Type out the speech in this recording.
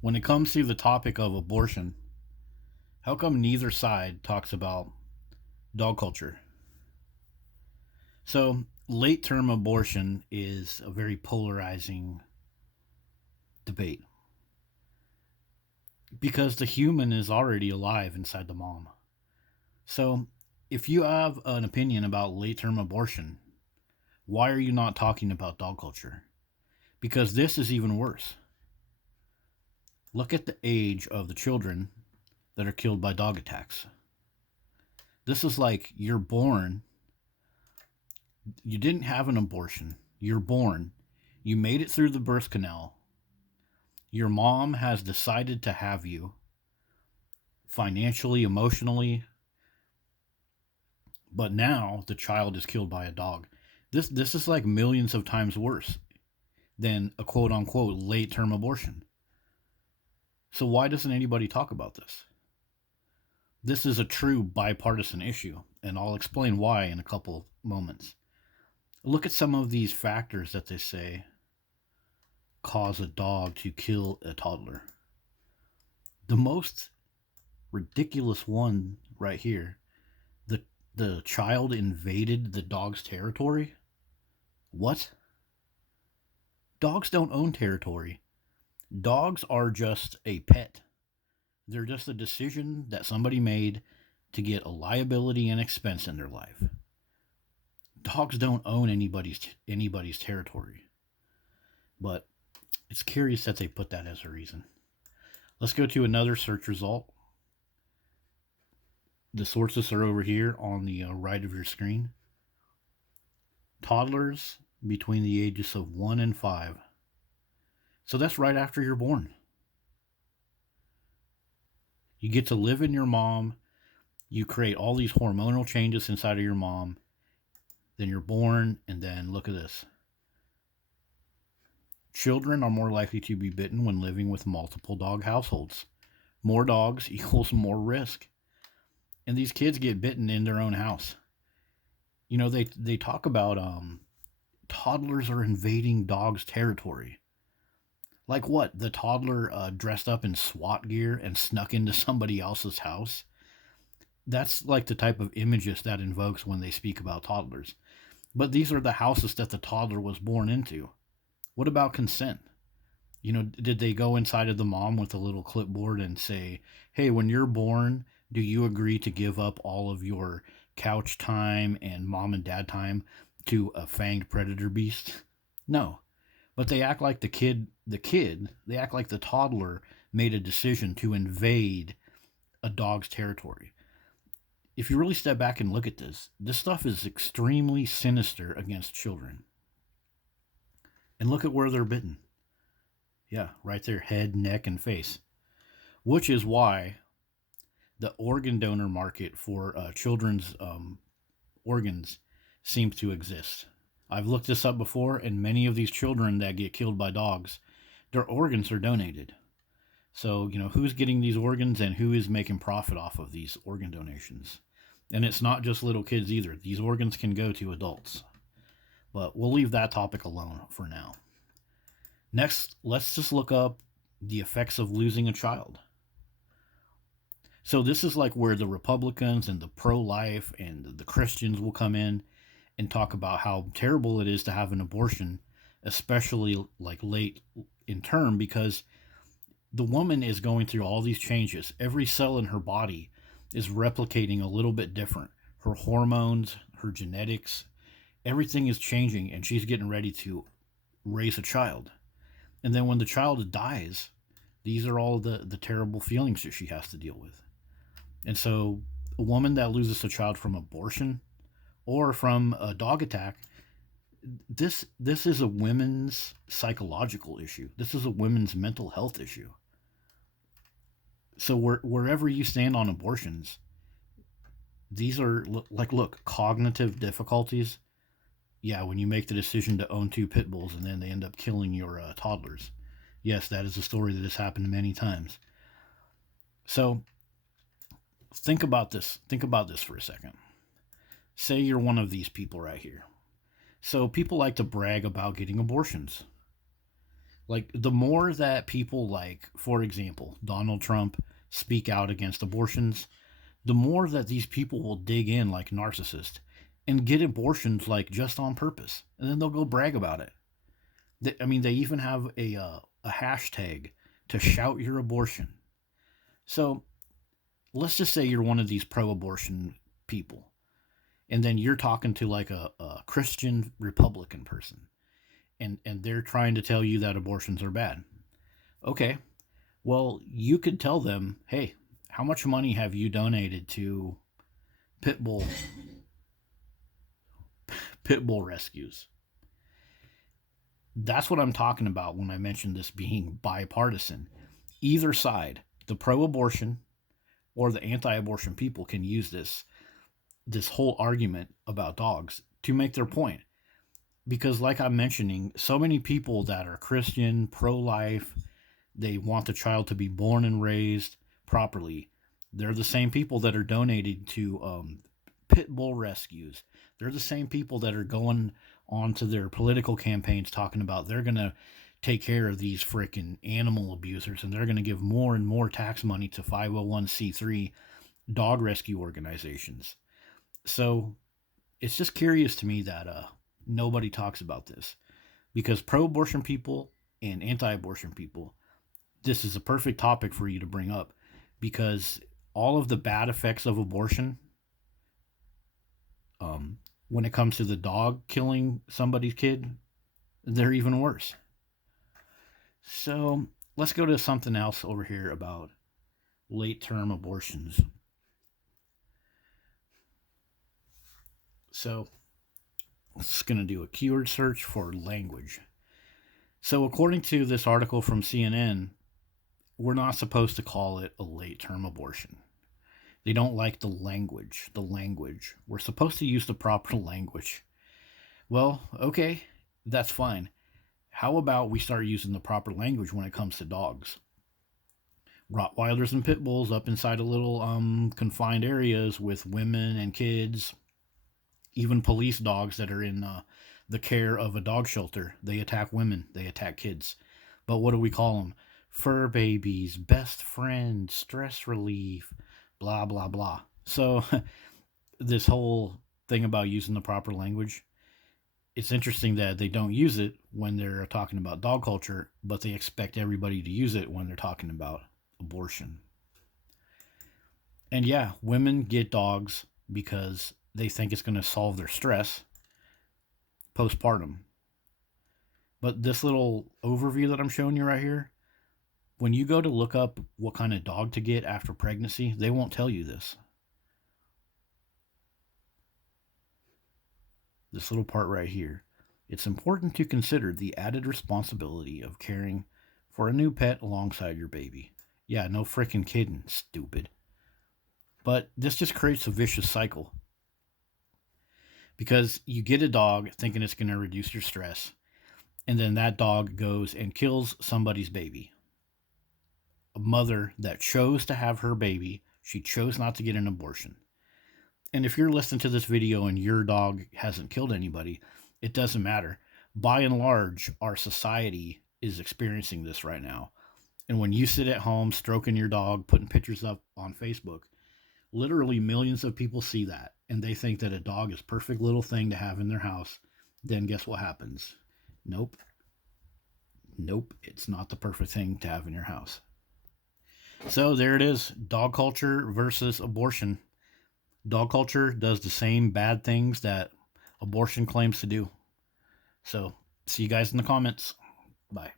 When it comes to the topic of abortion, how come neither side talks about dog culture? So, late term abortion is a very polarizing debate because the human is already alive inside the mom. So, if you have an opinion about late term abortion, why are you not talking about dog culture? Because this is even worse. Look at the age of the children that are killed by dog attacks. This is like you're born, you didn't have an abortion, you're born, you made it through the birth canal, your mom has decided to have you financially, emotionally, but now the child is killed by a dog. This is like millions of times worse than a quote unquote late term abortion. So why doesn't anybody talk about this? This is a true bipartisan issue, and I'll explain why in a couple moments. Look at some of these factors that they say cause a dog to kill a toddler. The most ridiculous one right here, the the child invaded the dog's territory. What? Dogs don't own territory. Dogs are just a pet. They're just a decision that somebody made to get a liability and expense in their life. Dogs don't own anybody's territory. But it's curious that they put that as a reason. Let's go to another search result. The sources are over here on the right of your screen. Toddlers between the ages of 1 and 5. So that's right after you're born. You get to live in your mom. You create all these hormonal changes inside of your mom. Then you're born, and then look at this. Children are more likely to be bitten when living with multiple dog households. More dogs equals more risk. And these kids get bitten in their own house. You know, they talk about toddlers are invading dogs' territory. Like what? The toddler dressed up in SWAT gear and snuck into somebody else's house? That's like the type of images that invokes when they speak about toddlers. But these are the houses that the toddler was born into. What about consent? You know, did they go inside of the mom with a little clipboard and say, hey, when you're born, do you agree to give up all of your couch time and mom and dad time to a fanged predator beast? No. But they act like they act like the toddler made a decision to invade a dog's territory. If you really step back and look at this stuff is extremely sinister against children. And look at where they're bitten. Yeah, right there, head, neck, and face. Which is why the organ donor market for children's organs seems to exist. I've looked this up before, and many of these children that get killed by dogs, their organs are donated. So, you know, who's getting these organs and who is making profit off of these organ donations? And it's not just little kids either. These organs can go to adults. But we'll leave that topic alone for now. Next, let's just look up the effects of losing a child. So this is like where the Republicans and the pro-life and the Christians will come in and talk about how terrible it is to have an abortion, especially like late in term, because the woman is going through all these changes. Every cell in her body is replicating a little bit different. Her hormones, her genetics, everything is changing, and she's getting ready to raise a child. And then when the child dies, these are all the terrible feelings that she has to deal with. And so a woman that loses a child from abortion or from a dog attack, this is a women's psychological issue. This is a women's mental health issue. So wherever you stand on abortions, these are like, look, cognitive difficulties. Yeah, when you make the decision to own two pit bulls and then they end up killing your toddlers. Yes, that is a story that has happened many times. So think about this. Think about this for a second. Say you're one of these people right here. So people like to brag about getting abortions. Like, the more that people, like, for example, Donald Trump, speak out against abortions, the more that these people will dig in like narcissists and get abortions, like, just on purpose. And then they'll go brag about it. I mean, they even have a hashtag to shout your abortion. So let's just say you're one of these pro abortion people, and then you're talking to like a Christian Republican person, and they're trying to tell you that abortions are bad. Okay, well, you could tell them, hey, how much money have you donated to pit bull pit bull rescues? That's what I'm talking about when I mentioned this being bipartisan. Either side, the pro abortion or the anti abortion people, can use this whole argument about dogs to make their point. Because, like I'm mentioning, so many people that are Christian, pro life, they want the child to be born and raised properly. They're the same people that are donating to pit bull rescues. They're the same people that are going on to their political campaigns talking about they're going to take care of these freaking animal abusers, and they're going to give more and more tax money to 501c3 dog rescue organizations. So it's just curious to me that nobody talks about this, because pro-abortion people and anti-abortion people, this is a perfect topic for you to bring up, because all of the bad effects of abortion, when it comes to the dog killing somebody's kid, they're even worse. So let's go to something else over here about late term abortions. So I'm just going to do a keyword search for language. So, according to this article from CNN, we're not supposed to call it a late term abortion. They don't like the language. The language. We're supposed to use the proper language. Well, okay, that's fine. How about we start using the proper language when it comes to dogs? Rottweilers and pit bulls up inside of little confined areas with women and kids, even police dogs that are in the care of a dog shelter. They attack women, they attack kids. But what do we call them? Fur babies, best friends, stress relief, blah, blah, blah. So, this whole thing about using the proper language, it's interesting that they don't use it when they're talking about dog culture, but they expect everybody to use it when they're talking about abortion. And yeah, women get dogs because they think it's going to solve their stress postpartum. But this little overview that I'm showing you right here, when you go to look up what kind of dog to get after pregnancy, they won't tell you this. This little part right here. It's important to consider the added responsibility of caring for a new pet alongside your baby. Yeah, no freaking kidding, stupid. But this just creates a vicious cycle. Because you get a dog thinking it's going to reduce your stress, and then that dog goes and kills somebody's baby. A mother that chose to have her baby, she chose not to get an abortion. And if you're listening to this video and your dog hasn't killed anybody, it doesn't matter. By and large, our society is experiencing this right now. And when you sit at home stroking your dog, putting pictures up on Facebook, literally millions of people see that, and they think that a dog is a perfect little thing to have in their house. Then guess what happens? Nope. Nope, it's not the perfect thing to have in your house. So there it is, dog culture versus abortion. Dog culture does the same bad things that abortion claims to do. So, see you guys in the comments. Bye.